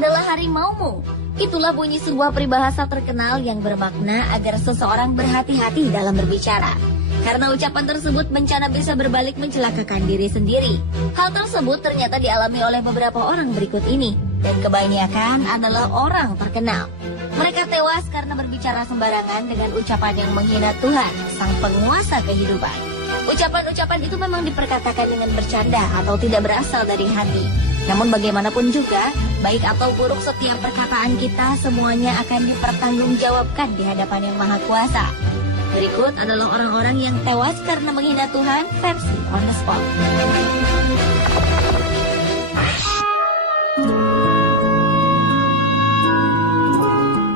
adalah harimaumu. Itulah bunyi sebuah peribahasa terkenal yang bermakna agar seseorang berhati-hati dalam berbicara. Karena ucapan tersebut bencana bisa berbalik mencelakakan diri sendiri. Hal tersebut ternyata dialami oleh beberapa orang berikut ini. Dan kebanyakan adalah orang terkenal. Mereka tewas karena berbicara sembarangan dengan ucapan yang menghina Tuhan, sang penguasa kehidupan. Ucapan-ucapan itu memang diperkatakan dengan bercanda atau tidak berasal dari hati. Namun bagaimanapun juga, baik atau buruk setiap perkataan kita semuanya akan dipertanggungjawabkan di hadapan Yang Maha Kuasa. Berikut adalah orang-orang yang tewas karena menghina Tuhan versi on the spot.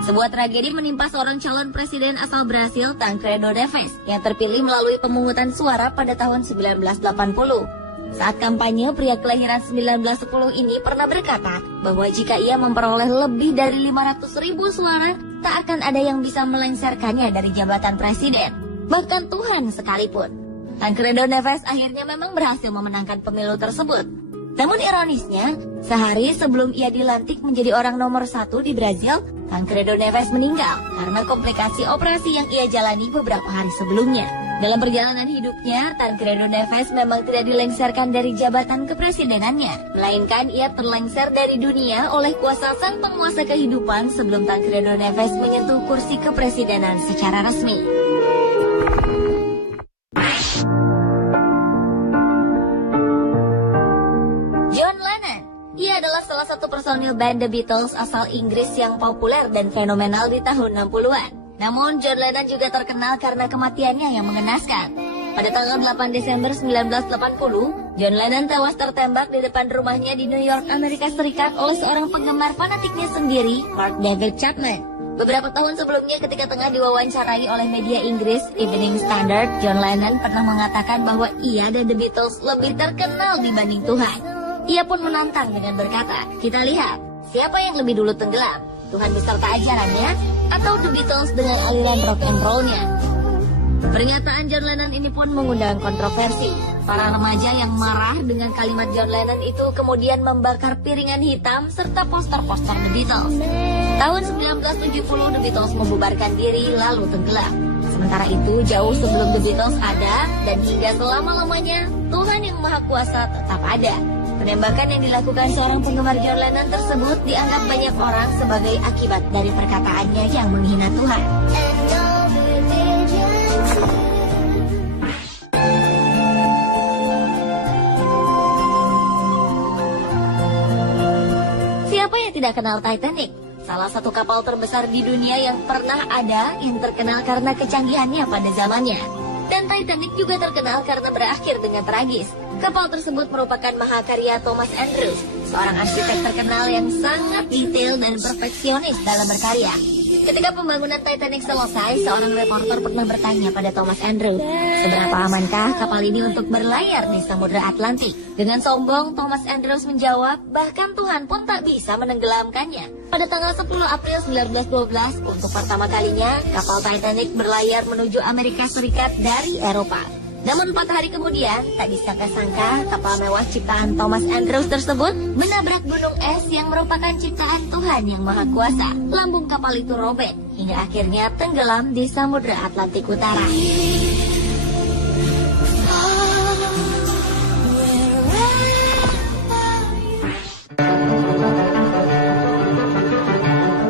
Sebuah tragedi menimpa seorang calon presiden asal Brasil, Tancredo Neves, yang terpilih melalui pemungutan suara pada tahun 1980. Saat kampanye, pria kelahiran 1910 ini pernah berkata bahwa jika ia memperoleh lebih dari 500.000 suara, tak akan ada yang bisa melengsarkannya dari jabatan presiden, bahkan Tuhan sekalipun. Tancredo Neves akhirnya memang berhasil memenangkan pemilu tersebut. Namun ironisnya, sehari sebelum ia dilantik menjadi orang nomor 1 di Brazil, Tancredo Neves meninggal karena komplikasi operasi yang ia jalani beberapa hari sebelumnya. Dalam perjalanan hidupnya, Tancredo Neves memang tidak dilengsarkan dari jabatan kepresidenannya, melainkan ia terlengser dari dunia oleh kuasa sang penguasa kehidupan sebelum Tancredo Neves menyentuh kursi kepresidenan secara resmi. John Lennon. Ia adalah salah satu personil band The Beatles asal Inggris yang populer dan fenomenal di tahun 60-an. Namun John Lennon juga terkenal karena kematiannya yang mengenaskan. Pada tanggal 8 Desember 1980, John Lennon tewas tertembak di depan rumahnya di New York, Amerika Serikat oleh seorang penggemar fanatiknya sendiri, Mark David Chapman. Beberapa tahun sebelumnya ketika tengah diwawancarai oleh media Inggris, Evening Standard, John Lennon pernah mengatakan bahwa ia dan The Beatles lebih terkenal dibanding Tuhan. Ia pun menantang dengan berkata, "Kita lihat, siapa yang lebih dulu tenggelam? Tuhan beserta ajarannya atau The Beatles dengan aliran rock and roll-nya?" Pernyataan John Lennon ini pun mengundang kontroversi. Para remaja yang marah dengan kalimat John Lennon itu kemudian membakar piringan hitam serta poster-poster The Beatles. Tahun 1970 The Beatles membubarkan diri lalu tenggelam. Sementara itu jauh sebelum The Beatles ada dan hingga selama-lamanya Tuhan yang Maha Kuasa tetap ada. Penembakan yang dilakukan seorang penggemar John Lennon tersebut dianggap banyak orang sebagai akibat dari perkataannya yang menghina Tuhan. Siapa yang tidak kenal Titanic? Salah satu kapal terbesar di dunia yang pernah ada yang terkenal karena kecanggihannya pada zamannya. Dan Titanic juga terkenal karena berakhir dengan tragis. Kapal tersebut merupakan mahakarya Thomas Andrews, seorang arsitek terkenal yang sangat detail dan perfeksionis dalam berkarya. Ketika pembangunan Titanic selesai, seorang reporter pernah bertanya pada Thomas Andrews, seberapa amankah kapal ini untuk berlayar di Samudra Atlantik? Dengan sombong, Thomas Andrews menjawab, bahkan Tuhan pun tak bisa menenggelamkannya. Pada tanggal 10 April 1912, untuk pertama kalinya, kapal Titanic berlayar menuju Amerika Serikat dari Eropa. Namun 4 hari kemudian, tak disangka-sangka kapal mewah ciptaan Thomas Andrews tersebut menabrak gunung es yang merupakan ciptaan Tuhan yang Maha Kuasa. Lambung kapal itu robek hingga akhirnya tenggelam di Samudra Atlantik Utara.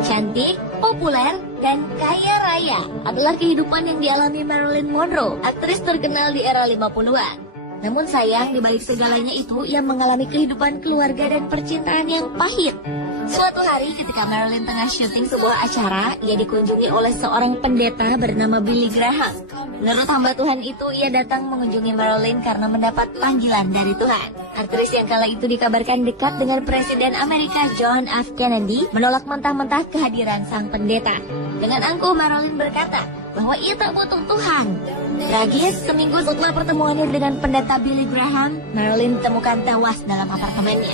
Cantik, populer, dan kaya raya adalah kehidupan yang dialami Marilyn Monroe, aktris terkenal di era 50-an. Namun sayang, di balik segalanya itu, ia mengalami kehidupan keluarga dan percintaan yang pahit. Suatu hari ketika Marilyn tengah syuting sebuah acara, ia dikunjungi oleh seorang pendeta bernama Billy Graham. Menurut hamba Tuhan itu, ia datang mengunjungi Marilyn karena mendapat panggilan dari Tuhan. Aktris yang kala itu dikabarkan dekat dengan Presiden Amerika John F. Kennedy menolak mentah-mentah kehadiran sang pendeta. Dengan angkuh Marilyn berkata bahwa ia tak butuh Tuhan. Tragis, seminggu setelah pertemuannya dengan pendeta Billy Graham, Marilyn ditemukan tewas dalam apartemennya.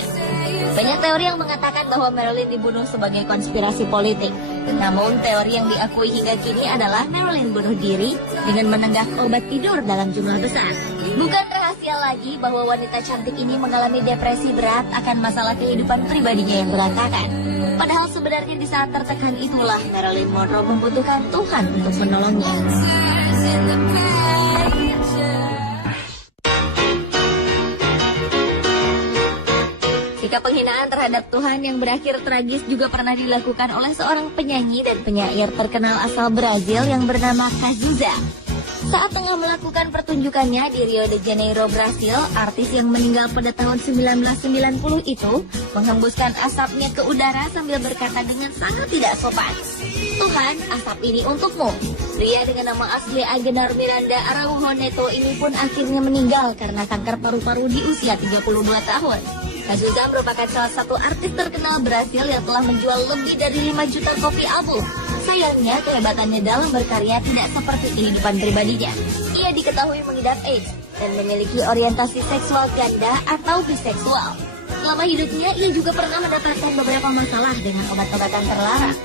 Banyak teori yang mengatakan bahwa Marilyn dibunuh sebagai konspirasi politik. Namun teori yang diakui hingga kini adalah Marilyn bunuh diri dengan menenggak obat tidur dalam jumlah besar. Bukan rahasia Rahasia lagi bahwa wanita cantik ini mengalami depresi berat akan masalah kehidupan pribadinya yang berantakan. Padahal sebenarnya di saat tertekan itulah Marilyn Monroe membutuhkan Tuhan untuk menolongnya. Sikap penghinaan terhadap Tuhan yang berakhir tragis juga pernah dilakukan oleh seorang penyanyi dan penyair terkenal asal Brazil yang bernama Cazuza. Saat tengah melakukan pertunjukannya di Rio de Janeiro, Brasil, artis yang meninggal pada tahun 1990 itu menghembuskan asapnya ke udara sambil berkata dengan sangat tidak sopan, "Tuhan, asap ini untukmu." Pria dengan nama asli Agenor Miranda Araújo Neto ini pun akhirnya meninggal karena kanker paru-paru di usia 32 tahun. Cazuza merupakan salah satu artis terkenal Brasil yang telah menjual lebih dari 5 juta kopi album. Sayangnya, kehebatannya dalam berkarya tidak seperti kehidupan pribadinya. Ia diketahui mengidap AIDS dan memiliki orientasi seksual ganda atau biseksual. Selama hidupnya, ia juga pernah mendapatkan beberapa masalah dengan obat-obatan terlarang.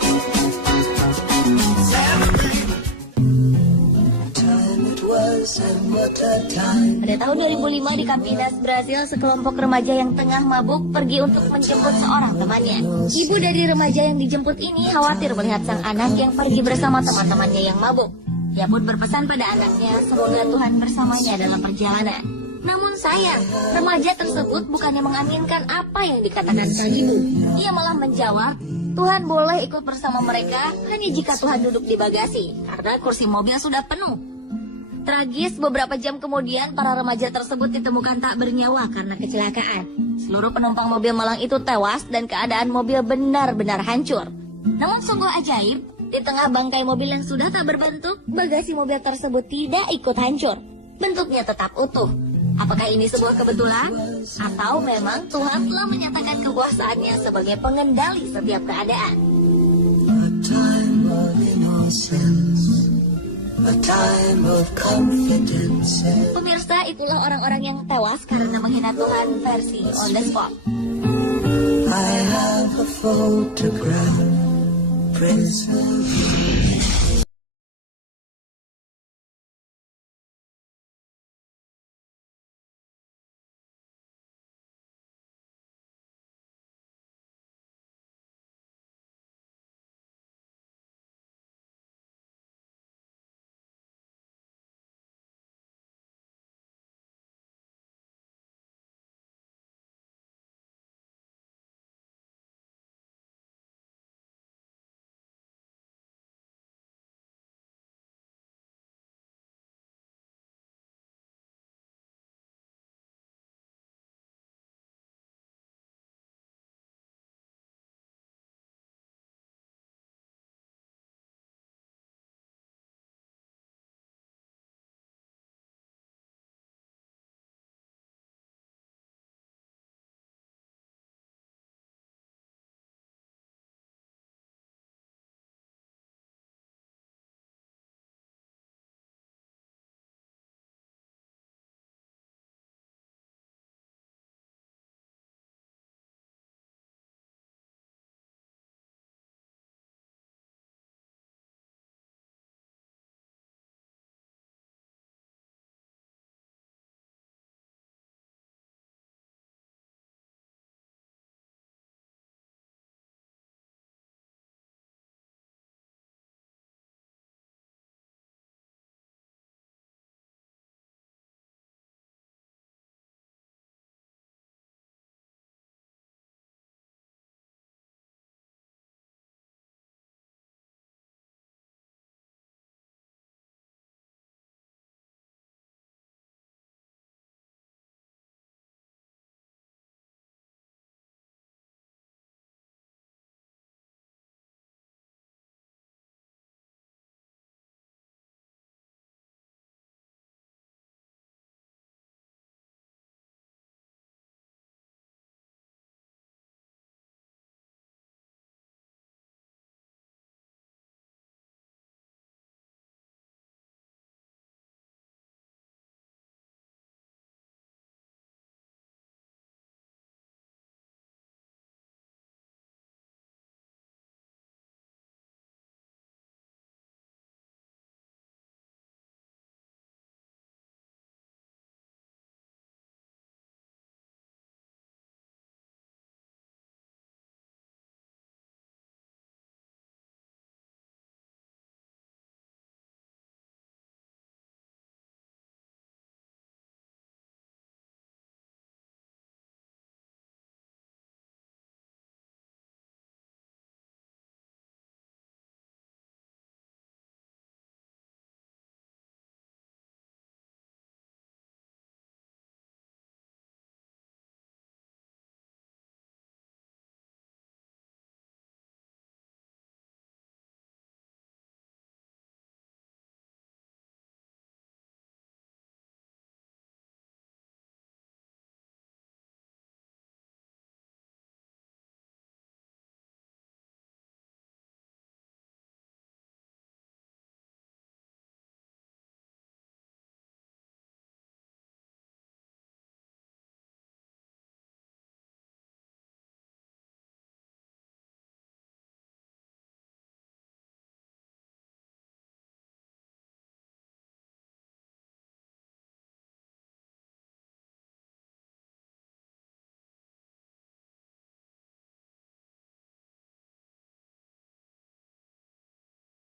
Pada tahun 2005 di Campinas, Brasil, sekelompok remaja yang tengah mabuk pergi untuk menjemput seorang temannya. Ibu dari remaja yang dijemput ini khawatir melihat sang anak yang pergi bersama teman-temannya yang mabuk. Ia pun berpesan pada anaknya semoga Tuhan bersamanya dalam perjalanan. Namun sayang, remaja tersebut bukannya mengaminkan apa yang dikatakan sang ibu. Ia malah menjawab, Tuhan boleh ikut bersama mereka hanya jika Tuhan duduk di bagasi, karena kursi mobil sudah penuh. Tragis, beberapa jam kemudian para remaja tersebut ditemukan tak bernyawa karena kecelakaan. Seluruh penumpang mobil malang itu tewas dan keadaan mobil benar-benar hancur. Namun sungguh ajaib, di tengah bangkai mobil yang sudah tak berbentuk, bagasi mobil tersebut tidak ikut hancur. Bentuknya tetap utuh. Apakah ini sebuah kebetulan? Atau memang Tuhan telah menyatakan kekuasaannya sebagai pengendali setiap keadaan? A time of innocence. A time of confidence. Pemirsa, itulah orang-orang yang tewas karena menghina Tuhan versi on the spot. I have a photograph, Prince of